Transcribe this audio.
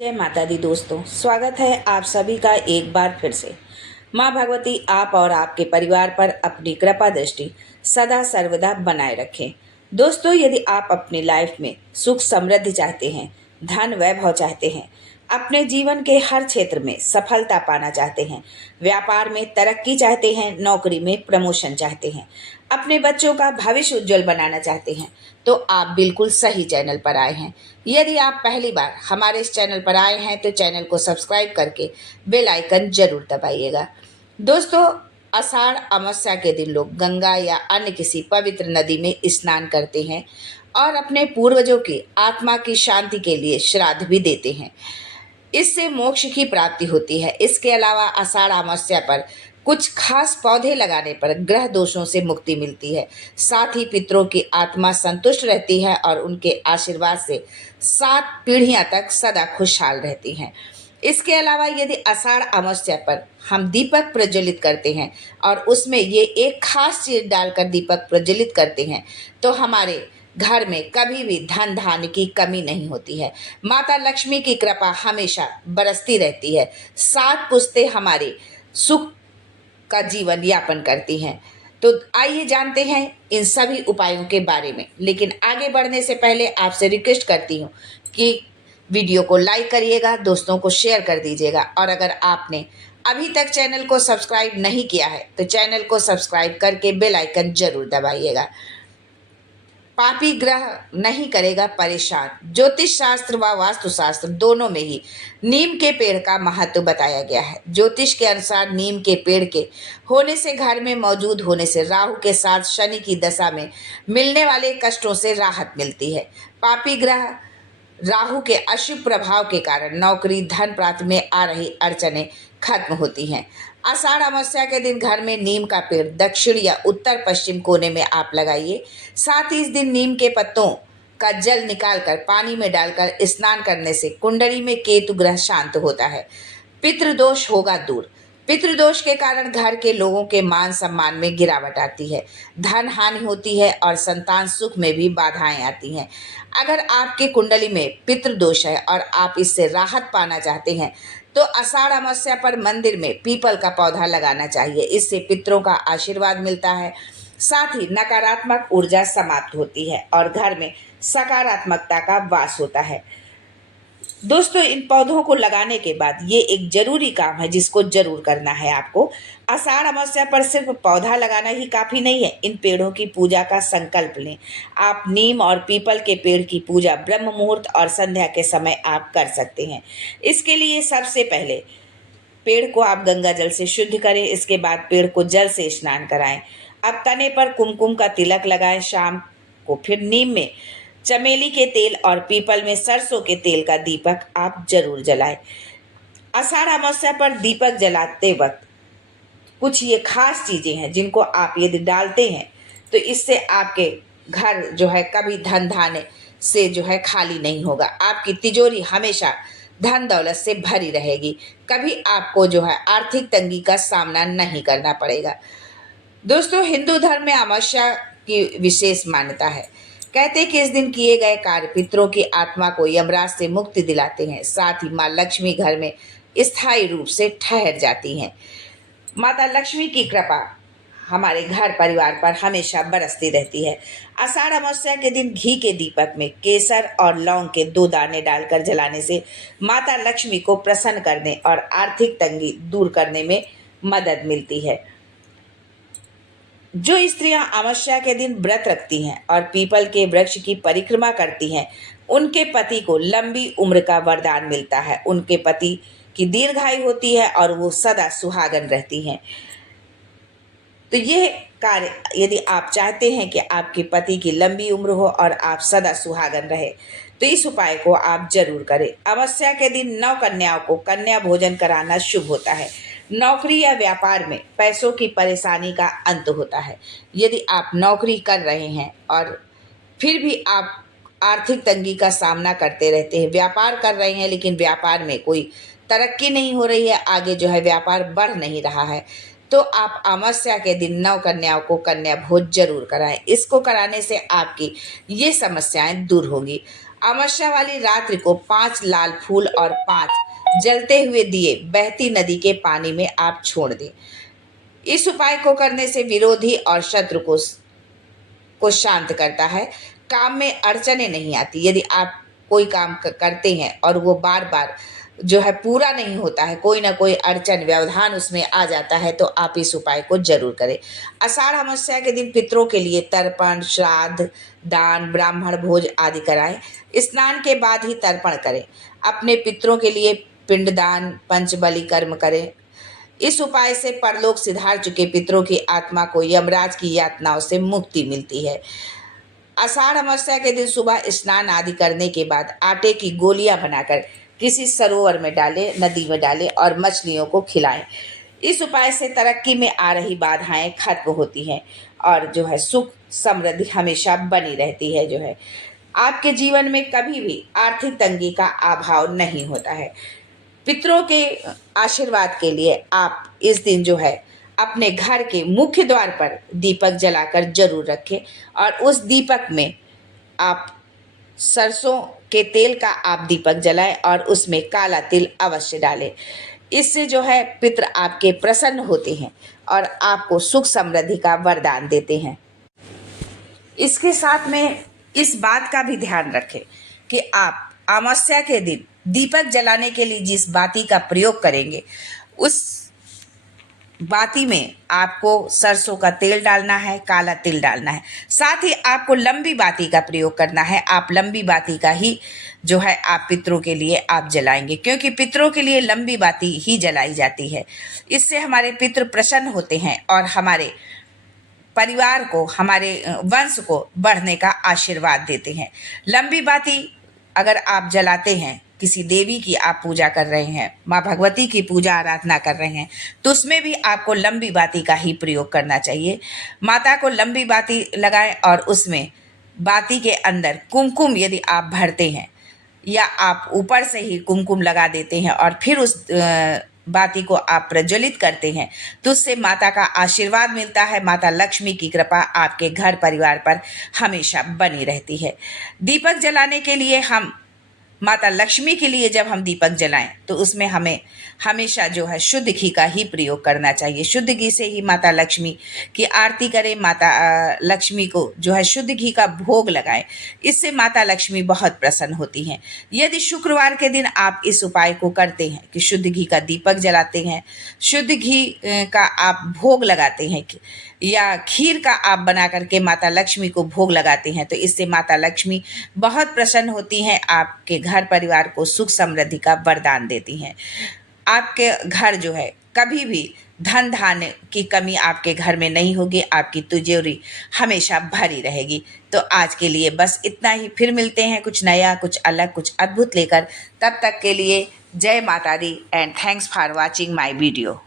जय माता दी दोस्तों, स्वागत है आप सभी का एक बार फिर से। माँ भगवती आप और आपके परिवार पर अपनी कृपा दृष्टि सदा सर्वदा बनाए रखें। दोस्तों, यदि आप अपनी लाइफ में सुख समृद्धि चाहते हैं, धन वैभव चाहते हैं, अपने जीवन के हर क्षेत्र में सफलता पाना चाहते हैं, व्यापार में तरक्की चाहते हैं, नौकरी में प्रमोशन चाहते हैं, अपने बच्चों का भविष्य उज्जवल बनाना चाहते हैं, तो आप बिल्कुल सही चैनल पर आए हैं। यदि आप पहली बार हमारे इस चैनल पर आए हैं तो चैनल को सब्सक्राइब करके बेल आइकन जरूर दबाइएगा। दोस्तों, आषाढ़ अमावस्या के दिन लोग गंगा या अन्य किसी पवित्र नदी में स्नान करते हैं और अपने पूर्वजों की आत्मा की शांति के लिए श्राद्ध भी देते हैं। इससे मोक्ष की प्राप्ति होती है। इसके अलावा आषाढ़ अमावस्या पर कुछ खास पौधे लगाने पर ग्रह दोषों से मुक्ति मिलती है। साथ ही पितरों की आत्मा संतुष्ट रहती है और उनके आशीर्वाद से 7 पीढ़ियां तक सदा खुशहाल रहती हैं। इसके अलावा यदि आषाढ़ अमावस्या पर हम दीपक प्रज्वलित करते हैं और उसमें ये एक खास चीज डालकर दीपक प्रज्वलित करते हैं तो हमारे घर में कभी भी धन धान्य की कमी नहीं होती है। माता लक्ष्मी की कृपा हमेशा बरसती रहती है। 7 पुश्तें हमारे सुख का जीवन यापन करती हैं। तो आइए जानते हैं इन सभी उपायों के बारे में। लेकिन आगे बढ़ने से पहले आपसे रिक्वेस्ट करती हूँ कि वीडियो को लाइक करिएगा, दोस्तों को शेयर कर दीजिएगा और अगर आपने अभी तक चैनल को सब्सक्राइब नहीं किया है तो चैनल को सब्सक्राइब करके बेल आइकन जरूर दबाइएगा। पापी ग्रह नहीं करेगा परेशान। ज्योतिष शास्त्र व वास्तु शास्त्र दोनों में ही नीम के पेड़ का महत्व बताया गया है। ज्योतिष के अनुसार नीम के पेड़ के होने से, घर में मौजूद होने से राहु के साथ शनि की दशा में मिलने वाले कष्टों से राहत मिलती है। पापी ग्रह राहु के अशुभ प्रभाव के कारण नौकरी, धन प्राप्ति में आ रही अड़चनें खत्म होती हैं। आषाढ़ अमावस्या के दिन घर में नीम का पेड़ दक्षिण या उत्तर पश्चिम कोने में आप लगाइए। साथ ही इस दिन नीम के पत्तों का जल निकालकर पानी में डालकर स्नान करने से कुंडली में केतु ग्रह शांत होता है। पितृदोष होगा दूर। पितृदोष के कारण घर के लोगों के मान सम्मान में गिरावट आती है, धन हानि होती है और संतान सुख में भी बाधाएं आती हैं। अगर आपके कुंडली में पितृदोष है और आप इससे राहत पाना चाहते हैं तो आषाढ़ अमावस्या पर मंदिर में पीपल का पौधा लगाना चाहिए। इससे पितरों का आशीर्वाद मिलता है, साथ ही नकारात्मक ऊर्जा समाप्त होती है और घर में सकारात्मकता का वास होता है। दोस्तों, इन पौधों को लगाने के बाद ये एक जरूरी काम है जिसको जरूर करना है आपको। आषाढ़ अमावस्या पर सिर्फ पौधा लगाना ही काफी नहीं है, इन पेड़ों की पूजा का संकल्प लें। आप नीम और पीपल के पेड़ की पूजा ब्रह्म मुहूर्त और संध्या के समय आप कर सकते हैं। इसके लिए सबसे पहले पेड़ को आप गंगा जल से शुद्ध करें। इसके बाद पेड़ को जल से स्नान कराएं। अब तने पर कुमकुम का तिलक लगाएं। शाम को फिर नीम में चमेली के तेल और पीपल में सरसों के तेल का दीपक आप जरूर जलाएं। आषाढ़ अमावस्या पर दीपक जलाते वक्त कुछ ये खास चीजें हैं जिनको आप यदि डालते हैं तो इससे आपके घर जो है कभी धन धान्य से जो है खाली नहीं होगा। आपकी तिजोरी हमेशा धन दौलत से भरी रहेगी। कभी आपको जो है आर्थिक तंगी का सामना नहीं करना पड़ेगा। दोस्तों, हिंदू धर्म में अमावस्या की विशेष मान्यता है। कहते हैं कि इस दिन किए गए कार्य पितरों की आत्मा को यमराज से मुक्ति दिलाते हैं। साथ ही माँ लक्ष्मी घर में स्थायी रूप से ठहर जाती हैं। माता लक्ष्मी की कृपा हमारे घर परिवार पर हमेशा बरसती रहती है। आषाढ़ अमावस्या के दिन घी के दीपक में केसर और लौंग के 2 दाने डालकर जलाने से माता लक्ष्मी को प्रसन्न करने और आर्थिक तंगी दूर करने में मदद मिलती है। जो स्त्रियां अमावस्या के दिन व्रत रखती हैं और पीपल के वृक्ष की परिक्रमा करती हैं, उनके पति को लंबी उम्र का वरदान मिलता है। उनके पति की दीर्घायु होती है और वो सदा सुहागन रहती हैं। तो ये कार्य यदि आप चाहते हैं कि आपके पति की लंबी उम्र हो और आप सदा सुहागन रहे तो इस उपाय को आप जरूर करें। अमावस्या के दिन 9 कन्याओं को कन्या भोजन कराना शुभ होता है। नौकरी या व्यापार में पैसों की परेशानी का अंत होता है। यदि आप नौकरी कर रहे हैं और फिर भी आप आर्थिक तंगी का सामना करते रहते हैं, व्यापार कर रहे हैं लेकिन व्यापार में कोई तरक्की नहीं हो रही है, आगे जो है व्यापार बढ़ नहीं रहा है, तो आप अमावस्या के दिन 9 कन्याओं को कन्या भोज जरूर कराएं। इसको कराने से आपकी ये समस्याएं दूर होगी। अमावस्या वाली रात्रि को 5 लाल फूल और 5 जलते हुए दिए बहती नदी के पानी में आप छोड़ दें। इस उपाय को करने से विरोधी और शत्रु को शांत करता है। काम में अड़चने नहीं आती। यदि आप कोई काम करते हैं और वो बार बार जो है पूरा नहीं होता है, कोई ना कोई अड़चन व्यवधान उसमें आ जाता है, तो आप इस उपाय को जरूर करें। आषाढ़ अमावस्या के दिन पितरों के लिए तर्पण, श्राद्ध, दान, ब्राह्मण भोज आदि कराएं। स्नान के बाद ही तर्पण करें। अपने पितरों के लिए पिंडदान, पंचबलि कर्म करें। इस उपाय से परलोक सिधार चुके पितरों की आत्मा को यमराज की यातनाओं से मुक्ति मिलती है। आषाढ़ अमावस्या के दिन सुबह स्नान आदि करने के बाद आटे की गोलियां बनाकर किसी सरोवर में डालें, नदी में डालें और मछलियों को खिलाएं। इस उपाय से तरक्की में आ रही बाधाएं खत्म होती हैं और जो है सुख समृद्धि हमेशा बनी रहती है। जो है आपके जीवन में कभी भी आर्थिक तंगी का अभाव नहीं होता है। पितरों के आशीर्वाद के लिए आप इस दिन जो है अपने घर के मुख्य द्वार पर दीपक जलाकर जरूर रखें और उस दीपक में आप सरसों के तेल का आप दीपक जलाएं और उसमें काला तिल अवश्य डालें। इससे जो है पितर आपके प्रसन्न होते हैं और आपको सुख समृद्धि का वरदान देते हैं। इसके साथ में इस बात का भी ध्यान रखें कि आप अमावस्या के दिन दीपक जलाने के लिए जिस बाती का प्रयोग करेंगे उस बाती में आपको सरसों का तेल डालना है, काला तिल डालना है। साथ ही आपको लंबी बाती का प्रयोग करना है। आप लंबी बाती का ही जो है आप पितरों के लिए आप जलाएंगे, क्योंकि पितरों के लिए लंबी बाती ही जलाई जाती है। इससे हमारे पितृ प्रसन्न होते हैं और हमारे परिवार को, हमारे वंश को बढ़ने का आशीर्वाद देते हैं। लंबी बाती अगर आप जलाते हैं, किसी देवी की आप पूजा कर रहे हैं, माँ भगवती की पूजा आराधना कर रहे हैं, तो उसमें भी आपको लंबी बाती का ही प्रयोग करना चाहिए। माता को लंबी बाती लगाएं और उसमें बाती के अंदर कुमकुम यदि आप भरते हैं या आप ऊपर से ही कुमकुम लगा देते हैं और फिर उस बाती को आप प्रज्वलित करते हैं, तो उससे माता का आशीर्वाद मिलता है। माता लक्ष्मी की कृपा आपके घर परिवार पर हमेशा बनी रहती है। दीपक जलाने के लिए हम माता लक्ष्मी के लिए जब हम दीपक जलाएं तो उसमें हमें हमेशा जो है शुद्ध घी का ही प्रयोग करना चाहिए। शुद्ध घी से ही माता लक्ष्मी की आरती करें। माता लक्ष्मी को जो है शुद्ध घी का भोग लगाएं। इससे माता लक्ष्मी बहुत प्रसन्न होती हैं। यदि शुक्रवार के दिन आप इस उपाय को करते हैं कि शुद्ध घी का दीपक जलाते हैं, शुद्ध घी का आप भोग लगाते हैं या खीर का आप बना करके माता लक्ष्मी को भोग लगाते हैं, तो इससे माता लक्ष्मी बहुत प्रसन्न होती हैं, आपके घर परिवार को सुख समृद्धि का वरदान देती हैं। आपके घर जो है कभी भी धन धान्य की कमी आपके घर में नहीं होगी। आपकी तिजोरी हमेशा भरी रहेगी। तो आज के लिए बस इतना ही। फिर मिलते हैं कुछ नया, कुछ अलग, कुछ अद्भुत लेकर। तब तक के लिए जय माता दी and thanks for watching my video.